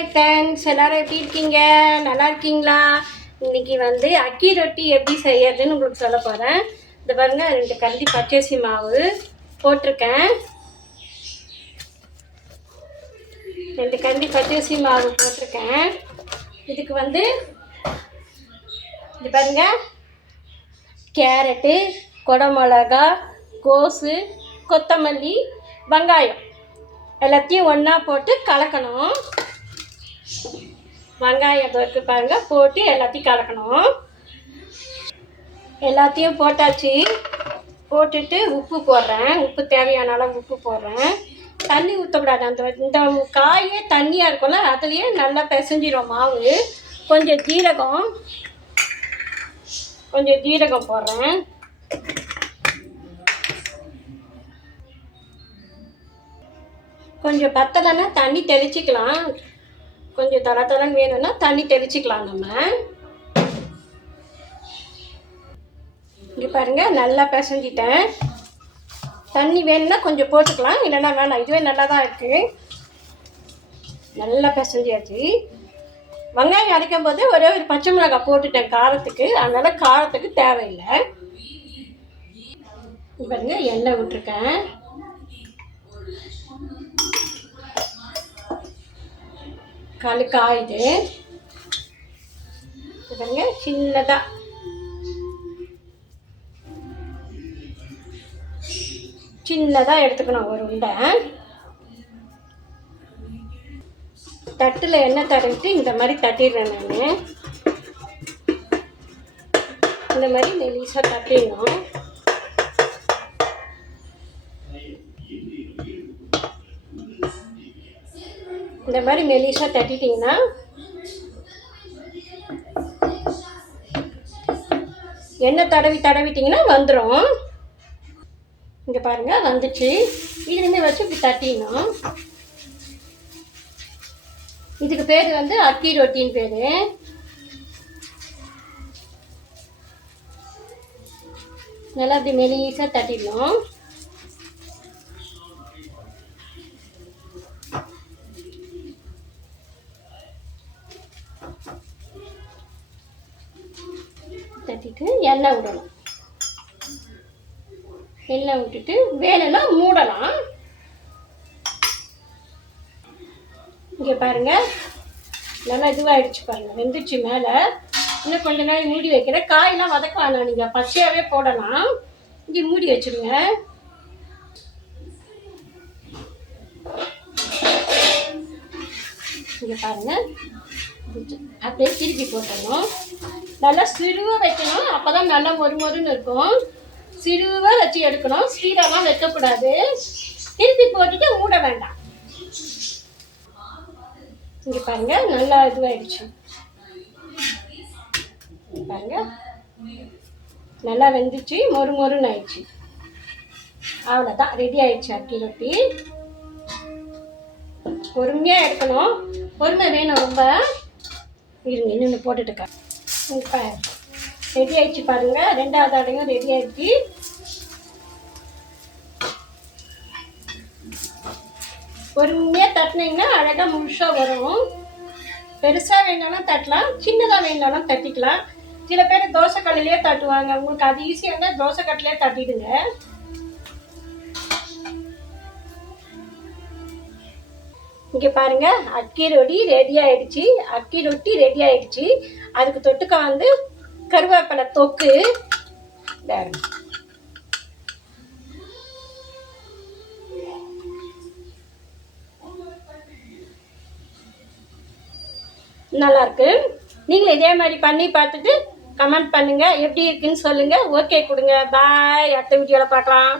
Hi friends, எல்லோரும் எப்படி இருக்கீங்க? நல்லா இருக்கீங்களா? இன்றைக்கி அக்கி ரொட்டி எப்படி செய்யறதுன்னு உங்களுக்கு சொல்ல போகிறேன். இந்த பாருங்கள், 2 கரண்டி பச்சரிசி மாவு போட்டிருக்கேன். 2 கரண்டி பச்சரிசி மாவு போட்டிருக்கேன். இதுக்கு இது பாருங்கள், கேரட்டு, குடமிளகா, கோஸு, கொத்தமல்லி, வெங்காயம் எல்லாத்தையும் ஒன்றா போட்டு கலக்கணும். வெங்காயம் இருக்கு பாருங்கள், போட்டு எல்லாத்தையும் கலக்கணும். எல்லாத்தையும் போட்டாச்சு. போட்டுட்டு உப்பு போடுறேன். உப்பு தேவையான அளவு உப்பு போடுறேன். தண்ணி ஊற்றக்கூடாது. இந்த காயே தண்ணியாக இருக்கும்ல, அதுலேயே நல்லா பிசைஞ்சிடும் மாவு. கொஞ்சம் ஜீரகம் போடுறேன். கொஞ்சம் பத்தலைன்னா தண்ணி தெளிச்சிக்கலாம். கொஞ்சம் தளன்னு வேணும்னா தண்ணி தெளிச்சிக்கலாம். நம்ம இங்கே பாருங்கள், நல்லா பிசைஞ்சிட்டேன். தண்ணி வேணும்னா கொஞ்சம் போட்டுக்கலாம், இல்லைன்னா வேணாம். இதுவே நல்லா தான் இருக்குது. நல்லா பிசைஞ்சாச்சு. வெங்காயம் அரைக்கும் போது ஒரே ஒரு பச்சை மிளகாய் போட்டுட்டேன் காரத்துக்கு, அதனால் காரத்துக்கு தேவையில்லை. இங்கே பாருங்கள், எண்ணெய் விட்டுருக்கேன். காயுது. பாருங்க, சின்னதாக எடுத்துக்கணும் ஒரு உண்டை. தட்டில் எண்ணெய் தடவிட்டு இந்த மாதிரி தட்டிடுறேன். நான் இந்த மாதிரி மெலிசாக தட்டிடணும். இந்த மாதிரி மெலிசாக தட்டிட்டிங்கன்னா எண்ணெய் தடவிட்டிங்கன்னா வந்துடும். இங்கே பாருங்கள், வந்துச்சு. இதுலேயுமே வச்சு இப்படி தட்டிடணும். இதுக்கு பேர் அக்கி ரொட்டின்னு பேர். நல்லா இப்படி மெலிசாக தட்டிடணும். தட்டிட்டு எண்ணெய் விடணும். எண்ணெய் விட்டுட்டு வேணும்னா மூடலாம். இங்கே பாருங்கள், நல்லா இதுவாகிடுச்சு பாருங்கள், வெந்துச்சு. மேலே இன்னும் கொஞ்ச நேரம் மூடி வைக்கிறேன். காயெல்லாம் வதக்க வேணாம், நீங்கள் பச்சையாகவே போடலாம். இங்கே மூடி வச்சுருங்க. இங்கே பாருங்கள், அப்படியே திருப்பி போட்டணும். நல்லா சிறுவாக வைக்கணும், அப்போ தான் நல்லா மொறுன்னு இருக்கும். சிறுவாக வச்சு எடுக்கணும், ஸ்பீடெல்லாம் வைக்கக்கூடாது. திருப்பி போட்டுட்டு மூட வேண்டாம். இங்கே பாருங்கள், நல்லா இதுவாகிடுச்சு. பாருங்கள், நல்லா வெந்துச்சு, மொறுன்னு ஆயிடுச்சு. அவ்வளோதான், ரெடி ஆயிடுச்சு அக்கி ரொட்டி. பொறுமையாக எடுக்கணும், பொறுமை வேணும் ரொம்ப. இருங்க, இன்னொன்று போட்டுட்டுக்கா. இப்போ ரெடி ஆயிடுச்சு பாருங்கள், 2வது அடையும் ரெடி ஆயிடுச்சு. பொறுமையாக தட்டினீங்கன்னா அழகாக முழுசாக வரும். பெருசாக வேணாலும் தட்டலாம், சின்னதாக வேணாலும் தட்டிக்கலாம். சில பேர் தோசைக்கல்லையே தட்டுவாங்க. உங்களுக்கு அது ஈஸியாக இருந்தால் தோசைக்கல்லையே தட்டிடுங்க. இங்கே பாருங்கள், அக்கி ரொட்டி ரெடி ஆயிடுச்சு. அதுக்கு தொட்டுக்க கருவேப்பிலை தொக்கு. நல்லாயிருக்கு. நீங்களும் இதே மாதிரி பண்ணி பார்த்துட்டு கமெண்ட் பண்ணுங்கள், எப்படி இருக்குன்னு சொல்லுங்கள். ஓகே கொடுங்க. பாய். அடுத்த வீடியோவில் பார்க்கலாம்.